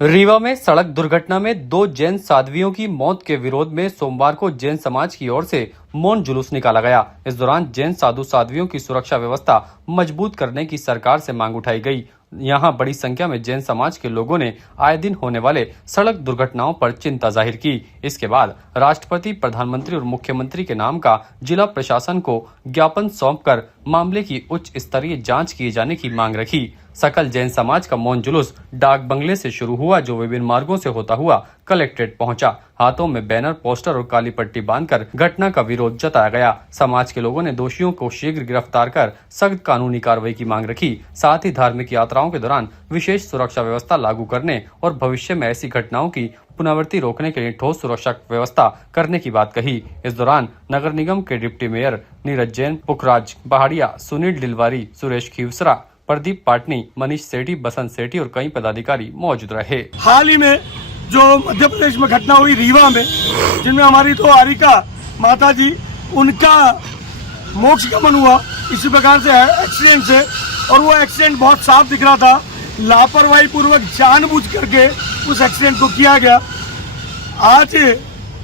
रीवा में सड़क दुर्घटना में 2 जैन साध्वियों की मौत के विरोध में सोमवार को जैन समाज की ओर से मौन जुलूस निकाला गया। इस दौरान जैन साधु साध्वियों की सुरक्षा व्यवस्था मजबूत करने की सरकार से मांग उठाई गई। यहां बड़ी संख्या में जैन समाज के लोगों ने आए दिन होने वाले सड़क दुर्घटनाओं पर चिंता जाहिर की। इसके बाद राष्ट्रपति, प्रधानमंत्री और मुख्यमंत्री के नाम का जिला प्रशासन को ज्ञापन सौंपकर मामले की उच्च स्तरीय जांच किए जाने की मांग रखी। सकल जैन समाज का मौन जुलूस डाक बंगले से शुरू हुआ, जो विभिन्न मार्गों से होता हुआ कलेक्ट्रेट पहुंचा। हाथों में बैनर, पोस्टर और काली पट्टी बांधकर घटना का विरोध जताया गया। समाज के लोगों ने दोषियों को शीघ्र गिरफ्तार कर सख्त कानूनी कार्रवाई की मांग रखी। साथ ही धार्मिक यात्राओं के दौरान विशेष सुरक्षा व्यवस्था लागू करने और भविष्य में ऐसी घटनाओं की पुनरावृत्ति रोकने के लिए ठोस सुरक्षा व्यवस्था करने की बात कही। इस दौरान नगर निगम के डिप्टी मेयर नीरज जैन, पुखराज पहाड़िया, सुनील डिलवारी, सुरेश खीवसरा, प्रदीप पाटनी, मनीष सेठी, बसंत सेठी और कई पदाधिकारी मौजूद रहे। हाल ही में जो मध्य प्रदेश में घटना हुई रीवा में, जिनमें हमारी 2 आरिका माता जी, उनका मोक्ष गमन हुआ इसी प्रकार से एक्सीडेंट से, और वो एक्सीडेंट बहुत साफ दिख रहा था। लापरवाही पूर्वक जानबूझ करके उस एक्सीडेंट को किया गया। आज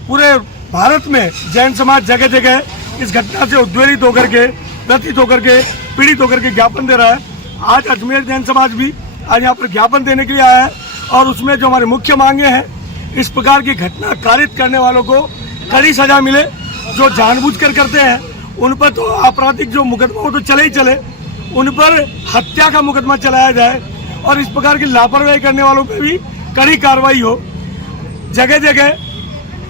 पूरे भारत में जैन समाज जगह जगह इस घटना से उद्वेलित होकर के, व्यथित होकर के, पीड़ित होकर के ज्ञापन दे रहा है। आज अजमेर जैन समाज भी आज यहाँ पर ज्ञापन देने के लिए आया है, और उसमें जो हमारी मुख्य मांगे हैं, इस प्रकार की घटना कारित करने वालों को कड़ी सजा मिले। जो जानबूझकर करते हैं उन पर तो आपराधिक जो मुकदमा हो तो चले ही चले, उन पर हत्या का मुकदमा चलाया जाए, और इस प्रकार की लापरवाही करने वालों पर भी कड़ी कार्रवाई हो। जगह जगह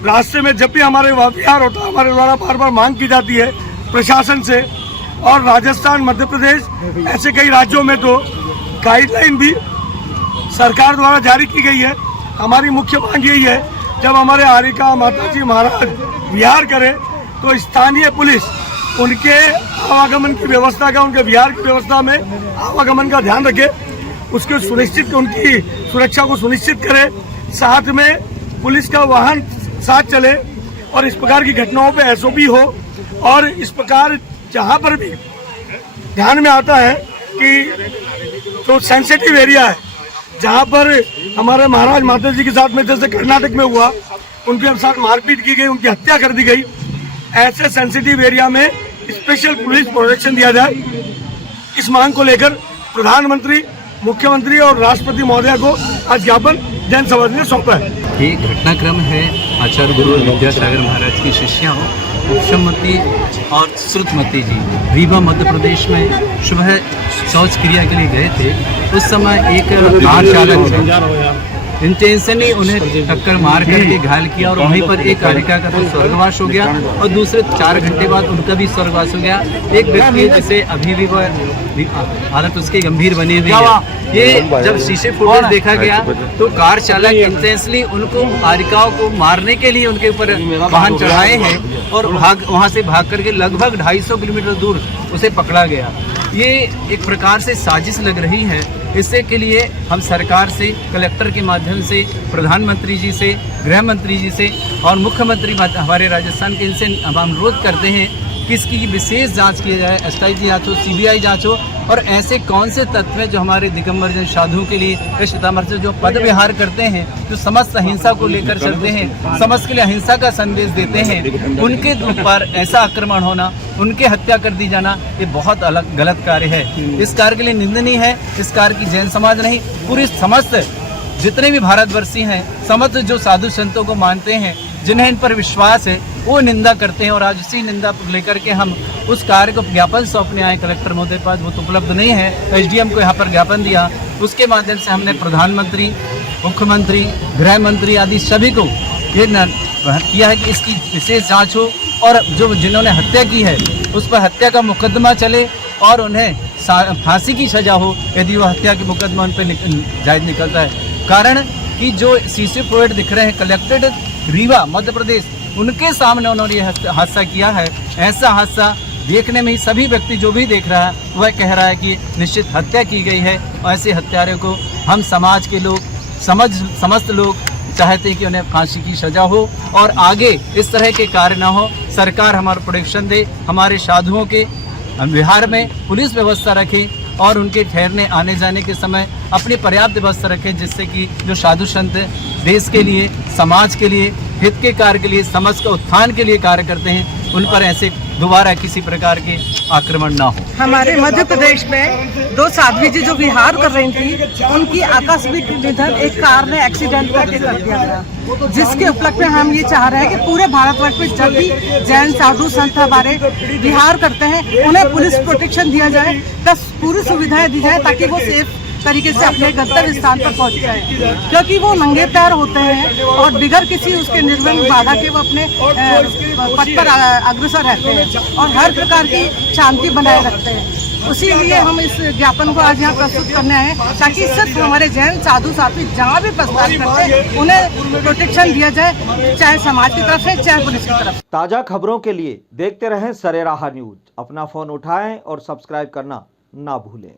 रास्ते में जब भी हमारे विहार होता है, हमारे द्वारा बार बार मांग की जाती है प्रशासन से, और राजस्थान, मध्य प्रदेश, ऐसे कई राज्यों में तो गाइडलाइन भी सरकार द्वारा जारी की गई है। हमारी मुख्य मांग यही है, जब हमारे आरिका माताजी महाराज विहार करें तो स्थानीय पुलिस उनके आवागमन की व्यवस्था का, उनके विहार की व्यवस्था में आवागमन का ध्यान रखे, उसके सुनिश्चित, उनकी सुरक्षा को सुनिश्चित करे। साथ में पुलिस का वाहन साथ चले, और इस प्रकार की घटनाओं पे एसओपी हो। और इस प्रकार जहाँ पर भी ध्यान में आता है कि जो सेंसिटिव एरिया है, जहाँ पर हमारे महाराज माता जी के साथ में, जैसे कर्नाटक में हुआ, उनके साथ मारपीट की गई, उनकी हत्या कर दी गई, ऐसे सेंसिटिव एरिया में स्पेशल पुलिस प्रोटेक्शन दिया जाए। इस मांग को लेकर प्रधानमंत्री, मुख्यमंत्री और राष्ट्रपति महोदय को आज ज्ञापन जैन समाज ने सौंपा है। ये घटनाक्रम है आचार्य गुरु विद्यासागर महाराज की शिष्या उपशमती और श्रुतमती जी रीवा मध्य प्रदेश में सुबह शौच क्रिया के लिए गए थे। उस समय एक कार चालक इंटेंशनली उन्हें टक्कर मार करके घायल किया, और वहीं पर एक कारिका का तो स्वर्गवास हो गया, और दूसरे 4 घंटे बाद उनका भी स्वर्गवास हो गया। एक व्यक्ति जैसे अभी भी वह हालत उसकी गंभीर बनी हुई है। ये जब शीशे फुटेज देखा गया तो कार चालक इंटेंशनली उनको कारिकाओं को मारने के लिए उनके ऊपर वाहन चढ़ाए हैं, और वहां से भाग करके लगभग 250 किलोमीटर दूर उसे पकड़ा गया। ये एक प्रकार से साजिश लग रही है। इससे के लिए हम सरकार से, कलेक्टर के माध्यम से, प्रधानमंत्री जी से, गृह मंत्री जी से और मुख्यमंत्री हमारे राजस्थान के, इनसे हम अनुरोध करते हैं कि इसकी विशेष जांच की जाए, SIT जांच हो, CBI जांच हो, और ऐसे कौन से तत्व हैं जो हमारे दिगंबर जन साधुओं के लिए श्वेतांबर से जो पद विहार करते हैं, जो समस्त अहिंसा को लेकर चलते हैं, समस्त के लिए अहिंसा का संदेश देते हैं, उनके ऊपर ऐसा आक्रमण होना, उनके हत्या कर दी जाना, ये बहुत अलग गलत कार्य है। इस कार्य के लिए निंदनीय है। इस कार्य की जैन समाज नहीं, पूरी समस्त जितने भी भारतवर्षी हैं, समस्त जो साधु संतों को मानते हैं, जिन्हें इन पर विश्वास है, वो निंदा करते हैं। और आज इसी निंदा लेकर के हम उस कार्य को ज्ञापन सौंपने आए कलेक्टर महोदय के पास। वो तो उपलब्ध नहीं है, SDM को यहाँ पर ज्ञापन दिया। उसके माध्यम से हमने प्रधानमंत्री, मुख्यमंत्री, गृह मंत्री आदि सभी को ये किया है कि इसकी विशेष जाँच हो, और जो जिन्होंने हत्या की है उस पर हत्या का मुकदमा चले, और उन्हें फांसी की सजा हो यदि वो हत्या के मुकदमा उन पर जायज निकलता है। कारण कि जो शीशे फुटेज दिख रहे हैं कलेक्टेड रीवा मध्य प्रदेश, उनके सामने उन्होंने यह हादसा किया है। ऐसा हादसा देखने में ही सभी व्यक्ति जो भी देख रहा है वह कह रहा है कि निश्चित हत्या की गई है। ऐसे हत्यारों को हम समाज के लोग, समस्त लोग चाहते हैं कि उन्हें फांसी की सजा हो, और आगे इस तरह के कार्य न हो। सरकार हमारा प्रोटेक्शन दे, हमारे साधुओं के विहार में पुलिस व्यवस्था रखे, और उनके ठहरने आने जाने के समय अपनी पर्याप्त व्यवस्था रखें, जिससे कि जो साधु संत देश के लिए, समाज के लिए, हित के कार्य के लिए, समाज के उत्थान के लिए कार्य करते हैं, उन पर ऐसे दोबारा किसी प्रकार के आक्रमण ना हो। हमारे मध्य प्रदेश में 2 साध्वी जी जो विहार कर रही थी, उनकी आकस्मिक निधन एक कार ने एक्सीडेंट करके कर दिया गया, जिसके उपलक्ष्य में हम ये चाह रहे हैं कि पूरे भारतवर्ष में जब भी जैन साधु संत हमारे विहार करते हैं, उन्हें पुलिस प्रोटेक्शन दिया जाए, प्लस पूरी सुविधाएं दी जाए ताकि वो सेफ तरीके से अपने गंतव्य स्थान पर पहुंच जाए, क्योंकि वो नंगे पैर होते हैं और बिगड़ किसी उसके निर्विघ्न बाधा के वो अपने पथ पर अग्रसर रहते हैं और हर प्रकार की शांति बनाए रखते हैं। उसी लिए हम इस ज्ञापन को आज यहाँ प्रस्तुत करने आए, ताकि सिर्फ हमारे जैन साधु साथी जहाँ भी प्रस्ताव करते हैं उन्हें प्रोटेक्शन दिया जाए, चाहे समाज की तरफ से चाहे पुलिस की तरफ। ताज़ा खबरों के लिए देखते रहें सरेराह न्यूज। अपना फोन उठाएं और सब्सक्राइब करना ना भूलें।